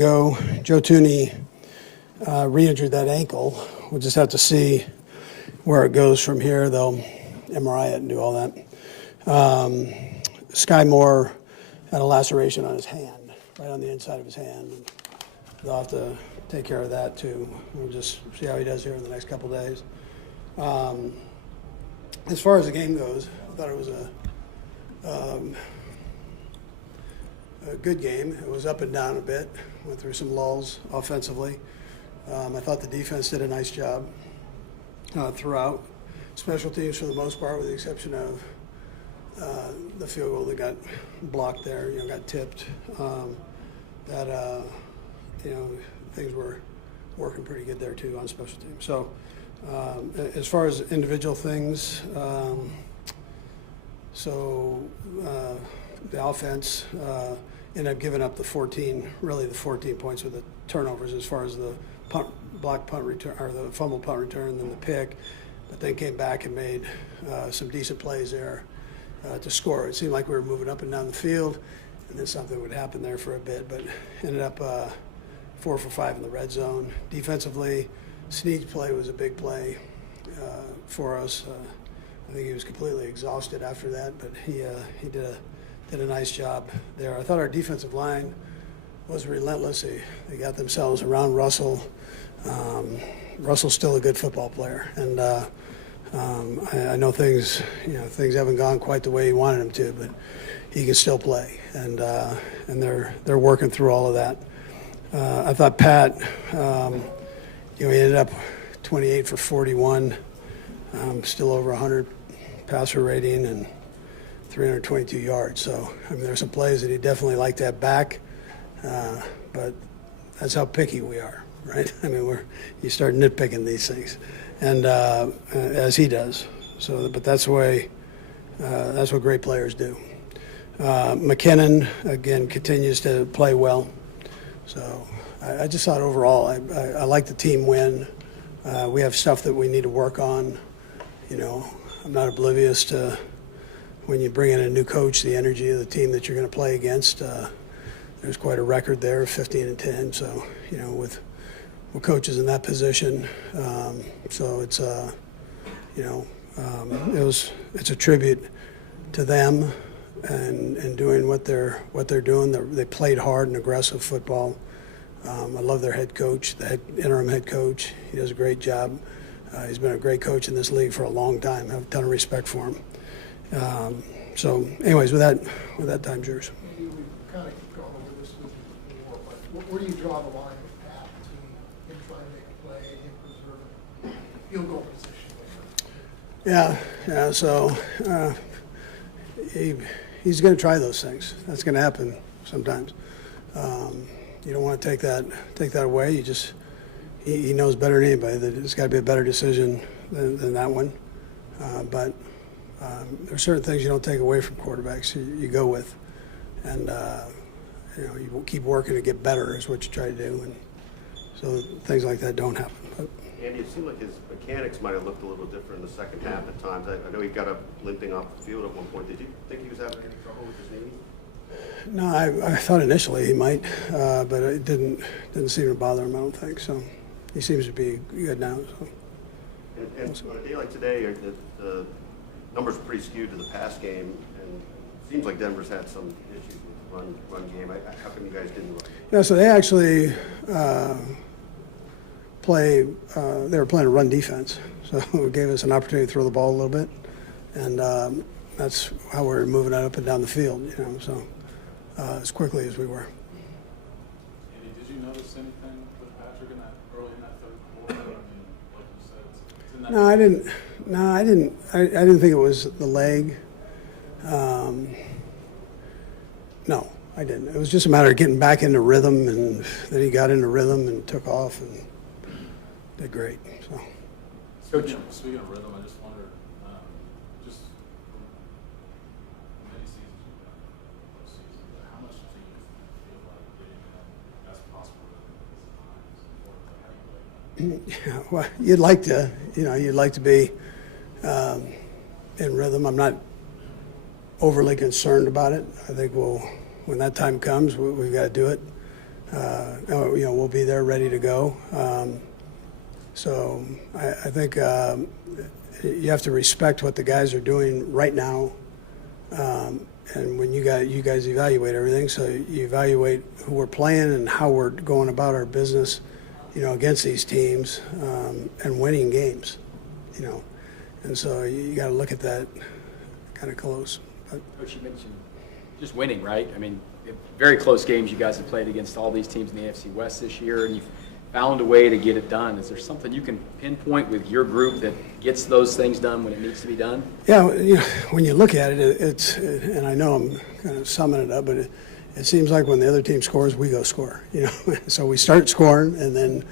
ago. Joe Thuney re-injured that ankle. We'll just have to see where it goes from here. They'll MRI it and do all that. Sky Moore had a laceration on his hand, right on the inside of his hand. They'll have to take care of that too. We'll just see how he does here in the next couple of days. As far as the game goes, I thought it was a good game. It was up and down a bit. Went through some lulls offensively. I thought the defense did a nice job throughout. Special teams, for the most part, with the exception of the field goal that got blocked there, got tipped. Things were working pretty good there too on special teams. So as far as individual things, the offense ended up giving up the 14 points with the turnovers as far as the block punt return or the fumble punt return and then the pick, but then came back and made some decent plays there to score. It seemed like we were moving up and down the field, and then something would happen there for a bit, but ended up 4 for 5 in the red zone. Defensively, Snead's play was a big play for us. I think he was completely exhausted after that, but he did a nice job there. I thought our defensive line was relentless. They got themselves around Russell. Russell's still a good football player, and I know things haven't gone quite the way he wanted them to, but he can still play, and they're working through all of that. I thought Pat, he ended up 28 for 41, still over 100 passer rating and 322 yards. So, there's some plays that he definitely liked to have back, but that's how picky we are, right? You start nitpicking these things, and as he does. So, but that's the way, that's what great players do. McKinnon, again, continues to play well. So I just thought overall, I like the team win. We have stuff that we need to work on. I'm not oblivious to when you bring in a new coach, the energy of the team that you're going to play against. There's quite a record there, 15-10. So, with coaches in that position, so it's it's a tribute to them. And doing what they're doing. They played hard and aggressive football. I love their head coach, the interim head coach. He does a great job. He's been a great coach in this league for a long time. I have a ton of respect for him. So, anyways, with that time's yours. Maybe we've kind of gone over this with you before, but where do you draw the line with Pat between him trying to make a play and him preserving field goal position? Yeah. So he's going to try those things. That's going to happen sometimes. You don't want to take that away. He knows better than anybody that it's got to be a better decision than that one. But there's certain things you don't take away from quarterbacks. You go with, and you keep working to get better is what you try to do, and so things like that don't happen. But, Andy, it seemed like his mechanics might have looked a little different in the second half at times. I know he got up limping off the field at one point. Did you think he was having any trouble with his knee? No, I thought initially he might, but it didn't seem to bother him. I don't think so. He seems to be good now. So. And on a day like today, the numbers are pretty skewed to the pass game, and it seems like Denver's had some issues with the run game. How come you guys didn't run? Yeah, so they actually they were playing a run defense, so it gave us an opportunity to throw the ball a little bit, and that's how we're moving it up and down the field, so as quickly as we were. Andy, did you notice anything with Patrick early in that third quarter? Like you said, it's in that. No, I didn't. I didn't think it was the leg. No, I didn't. It was just a matter of getting back into rhythm, and then he got into rhythm and took off and did great. So. Speaking of rhythm, I just wondered, just many seasons you've done postseason, but how much do you feel like getting in the best possible rhythm is important? How do you like that? Yeah, well, you'd like to be in rhythm. I'm not overly concerned about it. I think when that time comes, we've got to do it. we'll be there ready to go. So I think you have to respect what the guys are doing right now. And when you guys evaluate everything, so you evaluate who we're playing and how we're going about our business, against these teams, and winning games, And so you got to look at that kind of close. But, Coach, you mentioned just winning, right? I mean, very close games you guys have played against all these teams in the AFC West this year, and you've found a way to get it done. Is there something you can pinpoint with your group that gets those things done when it needs to be done? yeah, when you look at it, and I know I'm kind of summing it up, but it seems like when the other team scores, we go score. So we start scoring, and then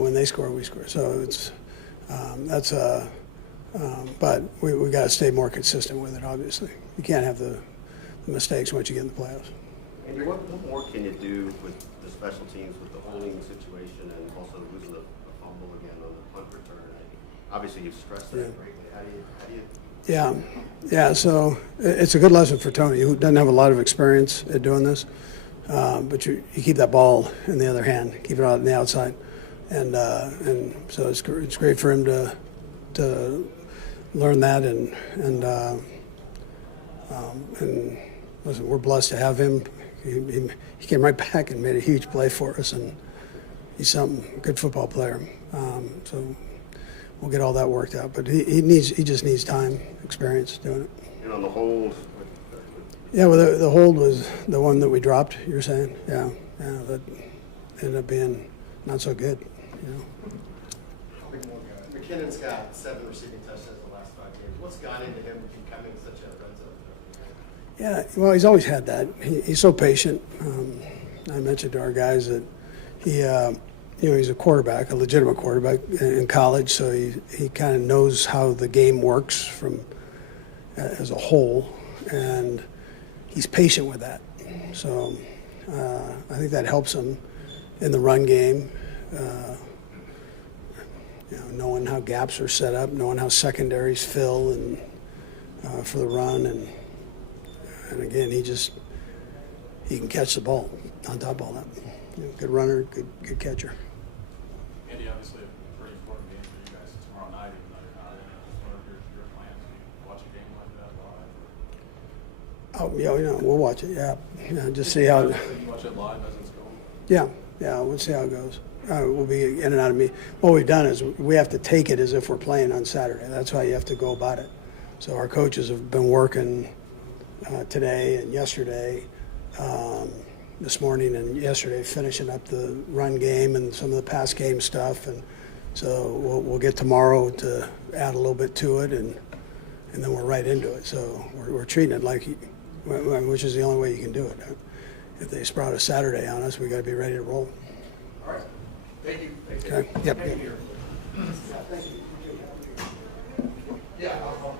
when they score, we score. So it's but we got to stay more consistent with it. Obviously, you can't have the mistakes once you get in the playoffs. Andy, what more can you do with the special teams, with the holding situation, and also losing a fumble again on the punt return? Obviously, you've stressed that greatly. How do you? Yeah. So it's a good lesson for Tony, who doesn't have a lot of experience at doing this. But you keep that ball in the other hand, keep it on the outside, and so it's great for him to learn that and listen, we're blessed to have him. He came right back and made a huge play for us, and he's a good football player. So we'll get all that worked out. But he just needs time, experience doing it. And on the hold. Yeah, well, the hold was the one that we dropped. You're saying, yeah, that ended up being not so good. McKinnon's got 7 receiving touchdowns in the last 5 games. What's gone into him becoming such a red zone threat? Yeah, well, he's always had that. He's so patient. I mentioned to our guys that he's a quarterback, a legitimate quarterback in college, so he kind of knows how the game works as a whole, and he's patient with that. So I think that helps him in the run game. Knowing how gaps are set up, knowing how secondaries fill and for the run, and again, he can catch the ball on top of all that. Good runner, good catcher. Andy, obviously a pretty important game for you guys tomorrow night, even though you're not in it. Just wonder if your plans. Do you watch a game like that live? Oh, yeah, we'll watch it. Yeah, just see how. You watch it live as it's going? Yeah, we'll see how it goes. We'll be in and out of me. What we've done is we have to take it as if we're playing on Saturday. That's how you have to go about it. So our coaches have been working today and yesterday, this morning and yesterday, finishing up the run game and some of the pass game stuff. And so we'll get tomorrow to add a little bit to it, and then we're right into it. So we're treating it like, which is the only way you can do it. If they sprout a Saturday on us, we got to be ready to roll. All right. Thank you. Okay. Yep. Yeah, I'll